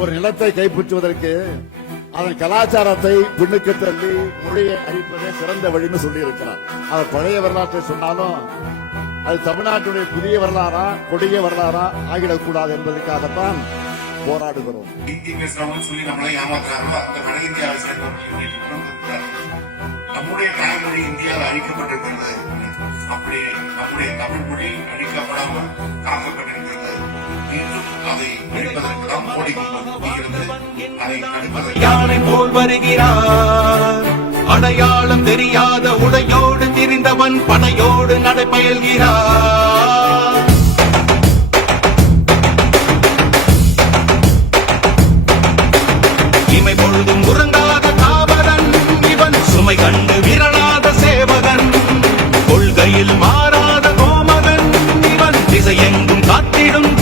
ஒரு நிலத்தை கைப்பற்றுவதற்கு அதன் கலாச்சாரத்தை பின்னுக்கு தள்ளி மொழியை அழிப்பதே சிறந்த வழின்னு சொல்லி இருக்கிறார் அது பழைய வரலாற்றை சொன்னாலும் அது தமிழ்நாட்டுடைய புதிய வரலாறா கொடிய வரலாறா ஆகிடக்கூடாது என்பதற்காகத்தான் போராடுகிறோம். ஹிந்தி பேசுறவங்கன்னு சொல்லி நம்மளை ஏமாத்துறாங்களோ அந்த வட இந்தியாவை சேர்ந்தவர்கள் நம்முடைய தாய்மொழி இந்தியாவில் அழிக்கப்பட்டிருக்கிறது. அப்படி நம்முடைய தமிழ் மொழி அழிக்கப்படாமல் காக்கப்பட்டிருக்கிறது. மீண்டும் அதை அழிப்பதற்கு தான் மோடி யானை போல் வருகிறார். அடையாளம் தெரியாத உடையோடு திரிந்தவன் படையோடு நடைபயல்கிறார். இமை பொழுதும் உறங்காத காவலன் இவன் சுமை கண்டு விரலாத சேவகன். கொள்கையில் மாறாத கோமகன் இவன் திசையெங்கும் காத்திடும்